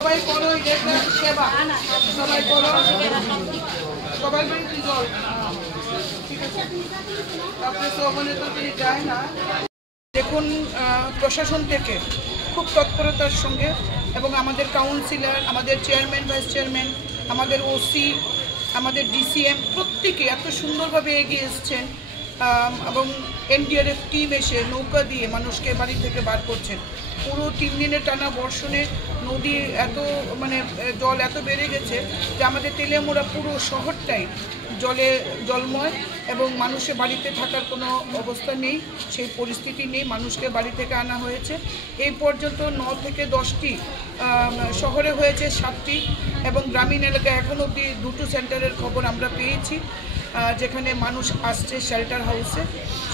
সবাই করো সেবা, সবাই করো, সবাই জল ঠিক আছে। আপনার সবনে তো যায় না। দেখুন, প্রশাসন থেকে খুব তৎপরতার সঙ্গে এবং আমাদের কাউন্সিলর, আমাদের চেয়ারম্যান, ভাইস চেয়ারম্যান, আমাদের ওসি, আমাদের ডিসিএম প্রত্যেকে এত সুন্দরভাবে এগিয়ে এসছেন এবং এনডিআরএফ টিম এসে নৌকা দিয়ে মানুষকে বাড়ি থেকে বার করছেন। পুরো 3 দিনের টানা বর্ষণে নদী জল এত বেড়ে গেছে যে আমাদের তেলিয়ামুড়া পুরো শহরটাই জলময় এবং মানুষের বাড়িতে থাকার কোনো অবস্থা নেই, সেই পরিস্থিতি নেই। মানুষকে বাড়ি থেকে আনা হয়েছে। এই পর্যন্ত 9 থেকে 10টি, শহরে হয়েছে 7টি এবং গ্রামীণ এলাকায় এখন অবধি 2টো সেন্টারের খবর আমরা পেয়েছি যেখানে মানুষ আসছে শেল্টার হাউসে।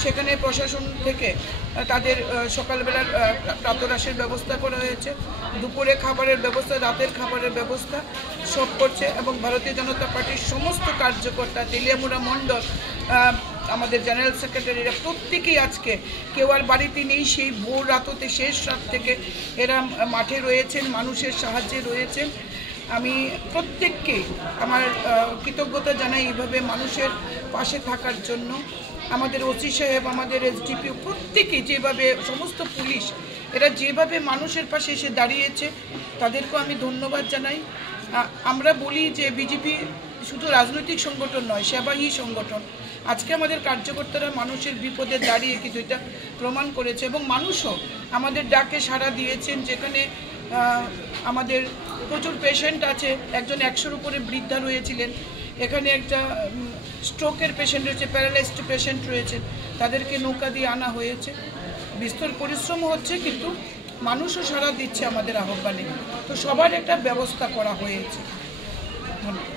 সেখানে প্রশাসন থেকে তাদের সকালবেলার প্রাতরাশের ব্যবস্থা করা হয়েছে, দুপুরে খাবারের ব্যবস্থা, রাতের খাবারের ব্যবস্থা সব করছে এবং ভারতীয় জনতা পার্টির সমস্ত কার্যকর্তা, তেলিয়ামুড়া মণ্ডল, আমাদের জেনারেল সেক্রেটারিরা প্রত্যেকেই আজকে কেউ আর বাড়িতে নেই। সেই ভোর রাততে শেষ রাত থেকে এরা মাঠে রয়েছেন, মানুষের সাহায্যে রয়েছেন। আমি প্রত্যেককে আমার কৃতজ্ঞতা জানাই এইভাবে মানুষের পাশে থাকার জন্য। আমাদের ওসি সাহেব, আমাদের এসডিপিও প্রত্যেকে যেভাবে, সমস্ত পুলিশ এরা যেভাবে মানুষের পাশে এসে দাঁড়িয়েছে তাদেরকেও আমি ধন্যবাদ জানাই। আমরা বলি যে বিজেপি শুধু রাজনৈতিক সংগঠন নয়, সেবাহী সংগঠন। আজকে আমাদের কার্যকর্তারা মানুষের বিপদে দাঁড়িয়ে কিন্তু এটা প্রমাণ করেছে এবং মানুষও আমাদের ডাকে সাড়া দিয়েছেন। যেখানে আমাদের প্রচুর পেশেন্ট আছে, একজন 100-র উপরে বৃদ্ধা রয়েছিলেন, এখানে একটা স্ট্রোকের পেশেন্ট রয়েছে, প্যারালাইজড পেশেন্ট রয়েছে, তাদেরকে নৌকা দিয়ে আনা হয়েছে। বিস্তর পরিশ্রম হচ্ছে কিন্তু মানুষও সাড়া দিচ্ছে আমাদের আহ্বানে, তো সবার একটা ব্যবস্থা করা হয়েছে। ধন্যবাদ।